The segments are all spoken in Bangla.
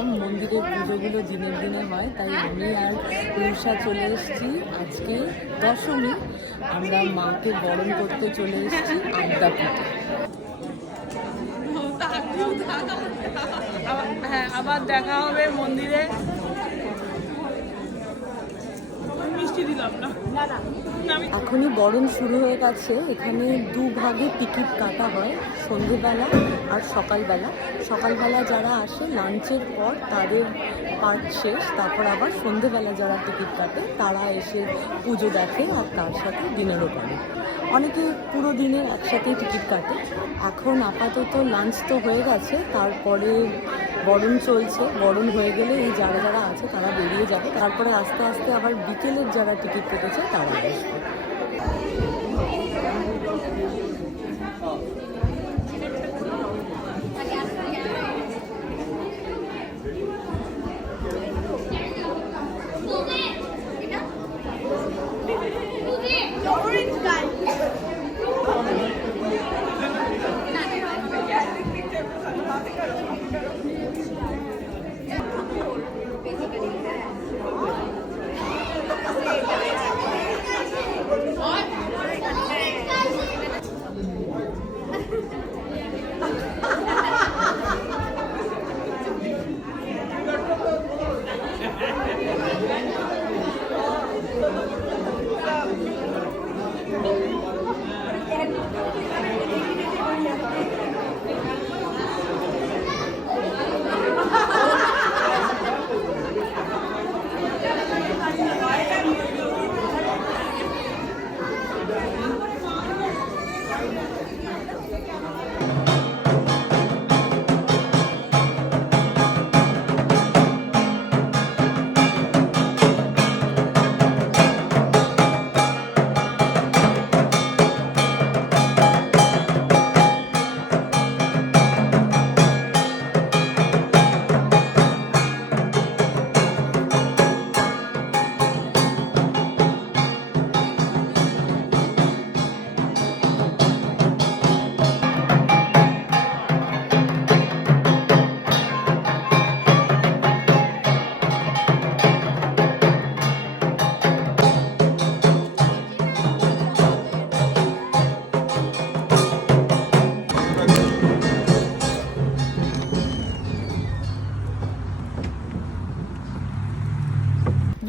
বললাম, মন্দিরের পুজোগুলো দিনের দিনে হয়, তাই আমি আর উড়িষ্যা চলে এসেছি আজকে দশমী। আমরা মাকে বরণ করতে চলে এসেছি আড্ডাপুরে হ্যাঁ আবার দেখা হবে মন্দিরে। এখনই বরণ শুরু হয়ে গেছে। এখানে দু ভাগে টিকিট কাটা হয়। সন্ধেবেলা আর সকালবেলা। সকালবেলা যারা আসে লাঞ্চের পর তাদের পার্ট শেষ। তারপর আবার সন্ধেবেলা যারা টিকিট কাটে তারা এসে পুজো দেখে আর তার সাথে ডিনারও করে। অনেকে পুরো দিনের একসাথেই টিকিট কাটে। এখন আপাতত লাঞ্চ তো হয়ে গেছে। তারপরে বরণ চলছে, বরণ হয়ে গেলে এই যারা যারা আছে তারা বেরিয়ে যাবে। তারপরে আস্তে আস্তে আবার বিকেলের যারা টিকিট কেটেছে তারা আসবে।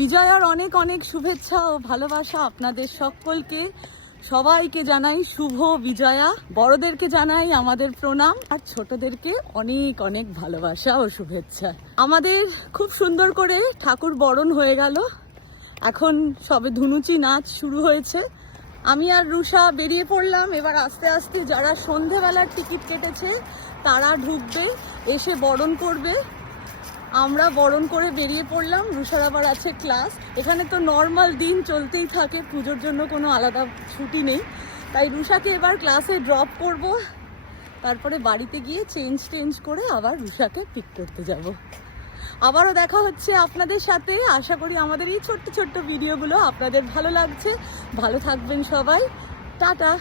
বিজয়ার অনেক অনেক শুভেচ্ছা ও ভালোবাসা আপনাদের সকলকে। সবাইকে জানাই শুভ বিজয়া। বড়দেরকে জানাই আমাদের প্রণাম। আর ছোটদেরকে অনেক অনেক ভালোবাসা ও শুভেচ্ছা। আমাদের খুব সুন্দর করে ঠাকুর বরণ হয়ে গেল। এখন সবে ধুনুচি নাচ শুরু হয়েছে। আমি আর রুষা বেরিয়ে পড়লাম। এবার আস্তে আস্তে যারা সন্ধেবেলার টিকিট কেটেছে, তারা ঢুকবে, এসে বরণ করবে। আমরা বরণ করে বেরিয়ে পড়লাম রুষার আবার আছে ক্লাস এখানে তো নর্মাল দিন চলতেই থাকে, পুজোর জন্য কোনো আলাদা ছুটি নেই। তাই রুষাকে এবার ক্লাসে ড্রপ করব। তারপরে বাড়িতে গিয়ে চেঞ্জ টেঞ্জ করে আবার রুষাকে পিক করতে যাব। আবারও দেখা হচ্ছে আপনাদের সাথে। আশা করি আমাদের এই ছোট্ট ছোট্ট ভিডিওগুলো আপনাদের ভালো লাগছে। ভালো থাকবেন সবাই। টাটা।